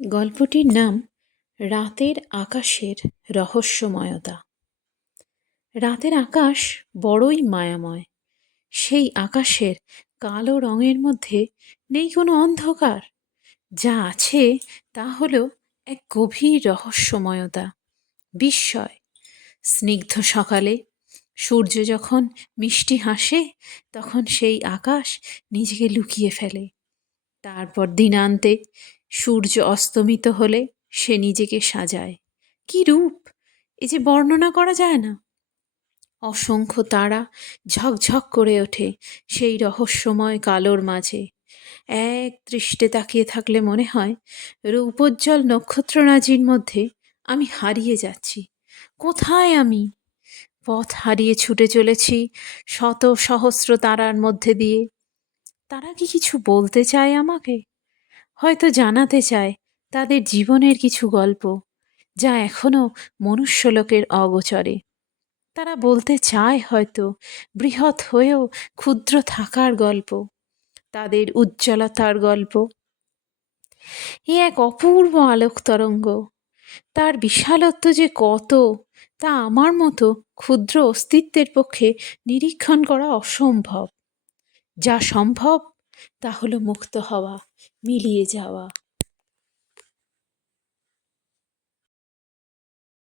গল্পটির নাম রাতের আকাশের রহস্যময়তা। রাতের আকাশ বড়ই মায়াময়। সেই আকাশের কালো রঙের মধ্যে নেই কোনো অন্ধকার। যা আছে তা হলো এক গভীর রহস্যময়তা, বিস্ময়। স্নিগ্ধ সকালে সূর্য যখন মিষ্টি হাসে, তখন সেই আকাশ নিজেকে লুকিয়ে ফেলে। তারপর দিনান্তে সূর্য অস্তমিত হলে সে নিজেকে সাজায়। কি রূপ! এ যে বর্ণনা করা যায় না। অসংখ্য তারা ঝকঝক করে ওঠে সেই রহস্যময় কালোর মাঝে। এক দৃষ্টে তাকিয়ে থাকলে মনে হয় রূপোজ্জ্বল নক্ষত্ররাজির মধ্যে আমি হারিয়ে যাচ্ছি। কোথায় আমি? পথ হারিয়ে ছুটে চলেছি শত সহস্র তারার মধ্যে দিয়ে। তারা কি কিছু বলতে চায় আমাকে? হয়তো জানাতে চায় তাদের জীবনের কিছু গল্প, যা এখনো মনুষ্যলোকের অগোচরে। তারা বলতে চায় হয়তো বৃহৎ হয়েও ক্ষুদ্র থাকার গল্প, তাদের উজ্জ্বলতার গল্প। এ এক অপূর্ব আলোক তরঙ্গ। তার বিশালত্ব যে কত, তা আমার মতো ক্ষুদ্র অস্তিত্বের পক্ষে নিরীক্ষণ করা অসম্ভব। যা সম্ভব তা হলো মুক্ত হওয়া, মিলিয়ে যাওয়া।